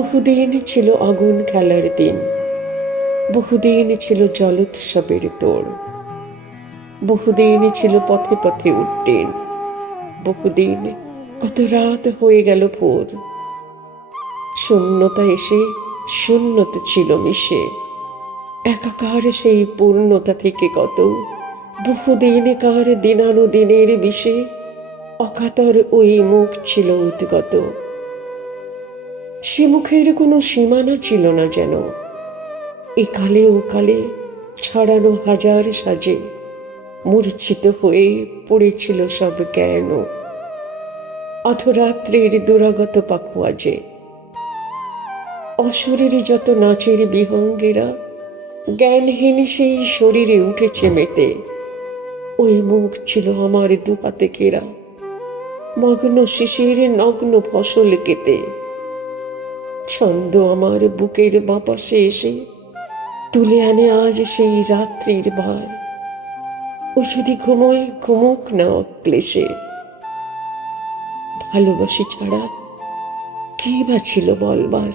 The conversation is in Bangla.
বহুদিন ছিল আগুন খেলার দিন, বহুদিন ছিল জলোৎসবের তোড়, বহুদিন ছিল পথে পথে উড্ডীন, বহুদিন কত রাত হয়ে গেল ভোর। শূন্যতা এসে শূন্যতা ছিল মিশে, একাকার সেই পূর্ণতা থেকে কত বহুদিনকার দিনানুদিনের বিষে অকাতর ওই মুখ ছিল উদ্গত। সে মুখের কোনো সীমানা ছিল না যেন, একালে ও কালে ছড়ানো হাজার সাজে মূর্ছিত হয়ে পড়েছিল সব জ্ঞান। অধরাত্রির দুরাগত পাখোয়াজে অশরীর যত নাচের বিহঙ্গেরা জ্ঞানহীন সেই শরীরে উঠেছে মেতে। ওই মুখ ছিল আমার দুহাতে ঘেরা, মগ্ন শিশির নগ্ন ফসল কেতে। ছন্দ আমার বুকের বাপাসে এসে তুলে আনে আজ সেই রাত্রির ভার। ও যদি ঘুমোয় ঘুমুক না ক্লেশে, ভালোবাসি ছাড়া কি বা ছিল বলবার।